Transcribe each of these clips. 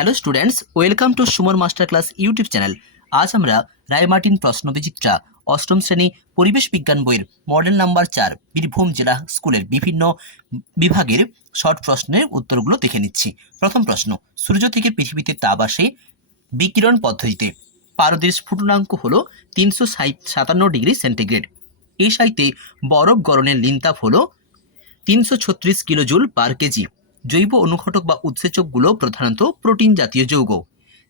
Hello students, welcome to Suman master class YouTube channel. আজ আমরা রায়মার্টিন প্রশ্নবিচিত্রা অষ্টম শ্রেণী পরিবেশ বিজ্ঞান বইয়ের মডেল নাম্বার 4 বীরভূম জেলা স্কুলের বিভিন্ন বিভাগের শর্ট প্রশ্নের উত্তরগুলো দেখে নিচ্ছি। প্রথম প্রশ্ন, সূর্য থেকে পৃথিবীতে তাপ আসে বিকিরণ পদ্ধতিতে। পারদের স্ফুটনাঙ্ক হল 357 ডিগ্রি সেন্টিগ্রেড। এই সাইতে বরফ গলনের লিনতাপ হল 336 কিলোজুল পার কেজি। জৈব অনুঘটক বা উৎসেচকগুলো প্রধানত প্রোটিন জাতীয় যৌগ।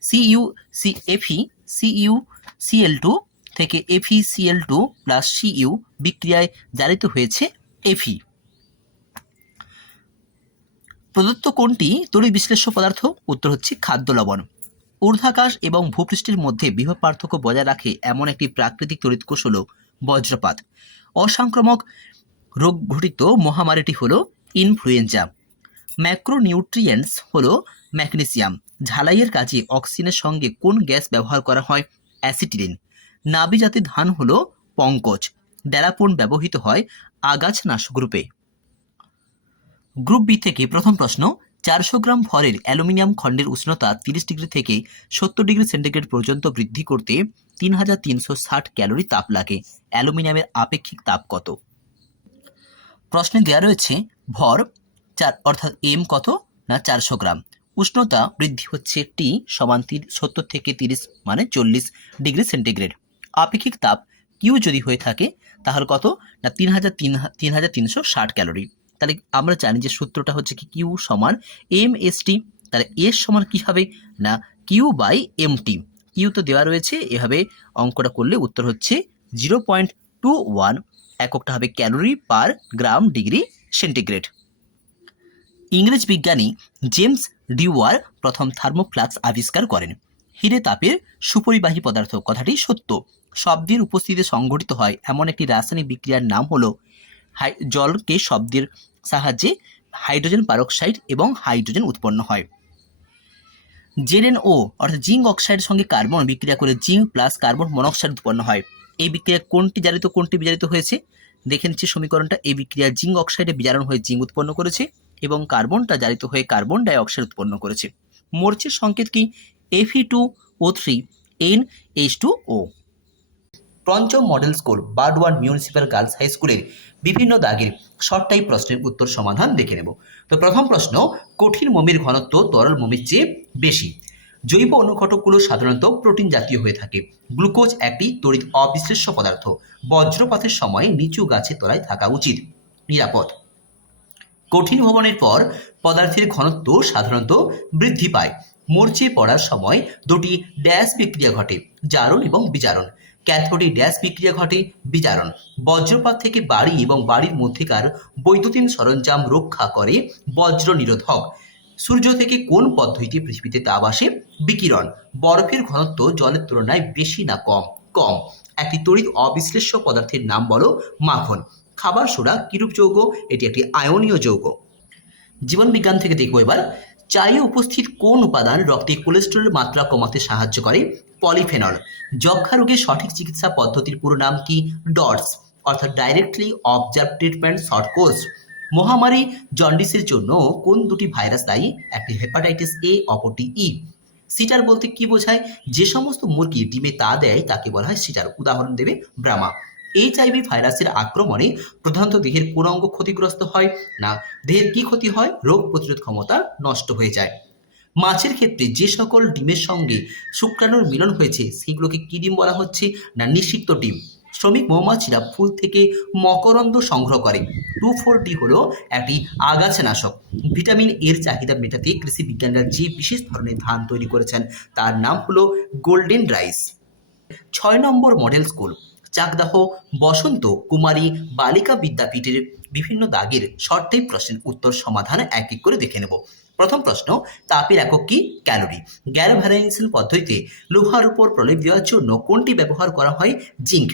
CuCl2 থেকে FeCl2 প্লাস Cu বিক্রিয়ায় জারিত হয়েছে Fe। প্রদত্ত কোনটি তড়িৎ বিশ্লেষ্য পদার্থ? উত্তর হচ্ছে খাদ্য লবণ। ঊর্ধ্বাকাশ এবং ভূপৃষ্ঠের মধ্যে বিভব পার্থক্য বজায় রাখে এমন একটি প্রাকৃতিক তড়িৎ কোষ হল বজ্রপাত। অসংক্রামক রোগ ঘটিত মহামারীটি হল ইনফ্লুয়েঞ্জা। ম্যাক্রোনিউট্রিয়েন্টস হলো ম্যাগনেসিয়াম। ঝালাইয়ের কাজে অক্সিজেনের সঙ্গে কোন গ্যাস ব্যবহার করা হয়? অ্যাসিটিলিন। নাবি জাতের ধান হলো পঙ্কজ। ড্যারাপোন ব্যবহৃত হয় আগাছানাশক রূপে। গ্রুপ বি থেকে প্রথম প্রশ্ন, 400 গ্রাম ভরের অ্যালুমিনিয়াম খণ্ডের উষ্ণতা 30 ডিগ্রি থেকে 70 ডিগ্রি সেন্টিগ্রেড পর্যন্ত বৃদ্ধি করতে 3360 ক্যালোরি তাপ লাগে। অ্যালুমিনিয়ামের আপেক্ষিক তাপ কত? প্রশ্নে দেওয়া রয়েছে ভর 4 অর্থাৎ এম কত না 400 গ্রাম, উষ্ণতা বৃদ্ধি হচ্ছে টি সমান 70 থেকে 30 মানে 40 ডিগ্রি সেন্টিগ্রেড। আপেক্ষিক তাপ কিউ যদি হয়ে থাকে তাহলে কত না 3360 ক্যালোরি। তাহলে আমরা জানি যে সূত্রটা হচ্ছে কি কিউ সমান এম এস টি। তাহলে এস সমান কি হবে না Q by M T. Q তো দেওয়া রয়েছে, এভাবে অঙ্কটা করলে উত্তর হচ্ছে 0.21, এককটা হবে ক্যালোরি পার গ্রাম ডিগ্রি সেন্টিগ্রেড। ইংরেজ বিজ্ঞানী জেমস ডিওয়ার প্রথম থার্মোফ্লাক্স আবিষ্কার করেন। হিরে তাপের সুপরিবাহী পদার্থ, কথাটি সত্য। শব্দের উপস্থিতিতে সংঘটিত হয় এমন একটি রাসায়নিক বিক্রিয়ার নাম হলো জলকে শব্দের সাহায্যে হাইড্রোজেন পারক্সাইড এবং হাইড্রোজেন উৎপন্ন হয়। জেডএনও অর্থাৎ জিঙ্ক অক্সাইডের সঙ্গে কার্বন বিক্রিয়া করে জিঙ্ক প্লাস কার্বন মনোক্সাইড উৎপন্ন হয়। এই বিক্রিয়া কোনটি জারিত কোনটি বিজারিত হয়েছে? দেখে নিচ্ছি সমীকরণটা। এই বিক্রিয়া জিঙ্ক অক্সাইডে বিজারণ হয়ে জিঙ্ক উৎপন্ন করেছে এবং কার্বনটা জারিত হয়ে কার্বন ডাই অক্সাইড উৎপন্ন করেছে। মরচের সংকেত কি? Fe2O3 NH2O। পঞ্চম model school Burdwan municipal girls high স্কুলের বিভিন্ন দাগের শর্ট টাইপ প্রশ্নের উত্তর সমাধান দেখে নেব। তো প্রথম প্রশ্ন, কঠিন মোমের ঘনত্ব তরল মোমের চেয়ে বেশি। জৈব অনুঘটকগুলো সাধারণত প্রোটিন জাতীয় হয়ে থাকে। গ্লুকোজ একটি তড়িৎ অবিশ্লেষ্য পদার্থ। বজ্রপাতের সময় নিচু গাছের তলায় থাকা উচিত। নিরাপদ। কঠিন ভবনের পর পদার্থের ঘনত্ব সাধারণত বৃদ্ধি পায়। মরচে পড়ার সময় দুটি ড্যাশ বিক্রিয়া ঘটে, জারণ এবং বিজারণ। ক্যাথোডে ড্যাশ বিক্রিয়া ঘটে, বিজারণ। বজ্রপাত থেকে বাড়ি এবং বাড়ির মধ্যেকার বৈদ্যুতিন সরঞ্জাম রক্ষা করে বজ্র নিরোধক। সূর্য থেকে কোন পদ্ধতিতে পৃথিবীতে তাপ আসে? বিকিরণ। বরফের ঘনত্ব জলের তুলনায় বেশি না কম? কম। একটি তড়িৎ অবিশ্লেষ্য পদার্থের নাম বলো। মাখন। খাবার সোডা কিরূপ যৌগ? এটি একটি আয়নীয় যৌগ। জীবন বিজ্ঞান থেকে দেখব এবার, চায়ে উপস্থিত কোন উপাদান রক্তে কোলেস্টেরলের মাত্রা কমাতে সাহায্য করে? পলিফেনল। যক্ষা রোগের সঠিক চিকিৎসা পদ্ধতির পুরো নাম কি? ডটস অর্থাৎ directly observe treatment short course. মহামারী জন্ডিসের জন্য কোন দুটি ভাইরাস দায়ী? একটি হেপাটাইটিস এ, অপরটি ই। সিটার বলতে কি বোঝায়? যে সমস্ত মুরগি ডিমে তা দেয় তাকে বলা হয় সিটার। উদাহরণ দেবে ব্রাহ্মা। এইচআইভি ভাইরাসের আক্রমণে প্রধানত দেহের কোন অঙ্গ ক্ষতিগ্রস্ত হয়? না দেহের কি ক্ষতি হয়? রোগ প্রতিরোধ ক্ষমতা নষ্ট হয়ে যায়। মাছের ক্ষেত্রে যে সকল ডিমের সঙ্গে শুক্রাণুর মিলন হয়েছে সেগুলোকে কি ডিম বলা হচ্ছে? না নিষিক্ত ডিম। শ্রমিক মৌমাছিরা ফুল থেকে মকরন্দ সংগ্রহ করে। 2,4-D হলো একটি আগাছানাশক। ভিটামিন এর চাহিদা মেটাতে কৃষি বিজ্ঞানীরা যে বিশেষ ধরনের ধান তৈরি করেছেন তার নাম হলো গোল্ডেন রাইস। 6 নম্বর মডেল স্কুল চাকদাহ বসন্ত কুমারী বালিকা বিদ্যাপীঠের বিভিন্ন দাগের শর্ট টাইপ প্রশ্নের উত্তর সমাধান এক এক করে দেখে নেব। প্রথম প্রশ্ন, তাপের একক কি? ক্যালোরি। গ্যালভানাইজেশন পদ্ধতিতে লোহার উপর প্রলেপ দেওয়ার জন্য কোনটি ব্যবহার করা হয়? জিঙ্ক।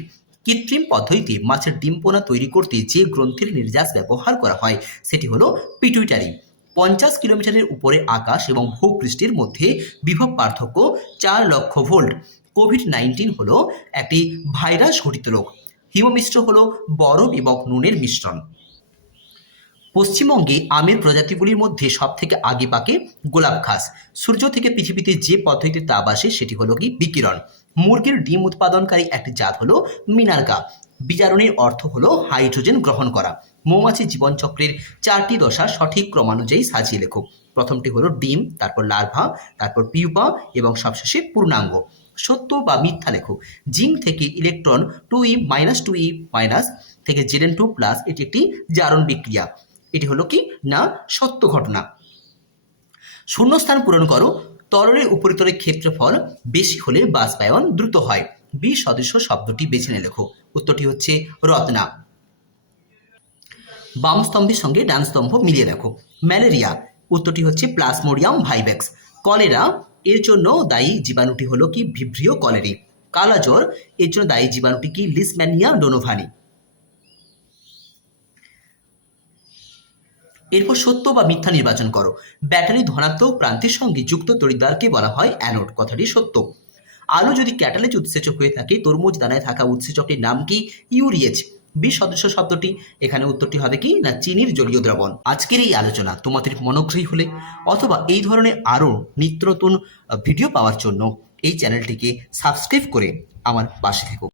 কৃত্রিম পদ্ধতিতে মাছের ডিমপোনা তৈরি করতে যে গ্রন্থির নির্যাস ব্যবহার করা হয় সেটি হলো পিটুইটারি। 50 কিলোমিটারের উপরে আকাশ এবং ভূপৃষ্ঠের মধ্যে বিভব পার্থক্য 4 লক্ষ ভোল্ট। কোভিড-19 হলো একটি ভাইরাস ঘটিত রোগ। হিমমিশ্র হলো বরফ এবং নুনের মিশ্রণ। পশ্চিমবঙ্গে আমের প্রজাতিগুলির মধ্যে সব থেকে আগে পাকে গোলাপ ঘাস। সূর্য থেকে পৃথিবীতে যে পদ্ধতিতে তাপ আসে সেটি হলো কি বিকিরণ। মুরগির ডিম উৎপাদনকারী একটি জাত হলো মিনার্গা। বিজারণের অর্থ হলো হাইড্রোজেন গ্রহণ করা। মৌমাছি জীবনচক্রের 4টি দশা সঠিক ক্রমানুযায়ী সাজিয়ে লেখো। প্রথমটি হলো ডিম, তারপর লার্ভা, তারপর পিউপা এবং সবশেষে পূর্ণাঙ্গ। সত্য বা মিথ্যা লেখো। জিঙ্ক থেকে ইলেকট্রন 2e-2e- থেকে Zn2+, এটি একটি জারণ বিক্রিয়া। এটি হলো কি না সত্য ঘটনা। শূন্যস্থান পূরণ করো। তরলের উপরিতলের ক্ষেত্রফল বেশি হলে বাষ্পায়ন দ্রুত হয়। বি সদৃশ শব্দটি বেছে নিয়ে লেখো। উত্তরটি হচ্ছে রত্না। বাম স্তম্ভের সঙ্গে ডান স্তম্ভ মিলিয়ে দেখো। ম্যালেরিয়া, উত্তরটি হচ্ছে প্লাজমোডিয়াম ভাইভ্যাক্স। কলেরা, এর জন্য দায়ী জীবাণুটি হলো কি ভিব্রিও কলেরি। কালাজ্বর, এর জন্য দায়ী জীবাণুটি কি লিশম্যানিয়া ডোনোভানি। এরপর সত্য বা মিথ্যা নির্বাচন করো। ব্যাটারি ধনাত্মক প্রান্তের সঙ্গে যুক্ত তড়িৎদ্বারকে বলা হয় অ্যানোড, কথাটি সত্য। আলু যদি ক্যাটালিজ উৎসেচক হয়ে থাকে, তরমুজ দানায় থাকা উৎসেচকটির নাম কি ইউরিয়েজ। বি সদস্য শব্দটি, এখানে উত্তরটি হবে কি না চিনির জলীয় দ্রবণ। আজকের এই আলোচনা তোমাদের মনোগ্রাহী হলে অথবা এই ধরনের আরও নিত্য নতুন ভিডিও পাওয়ার জন্য এই চ্যানেলটিকে সাবস্ক্রাইব করে আমার পাশে থেকো।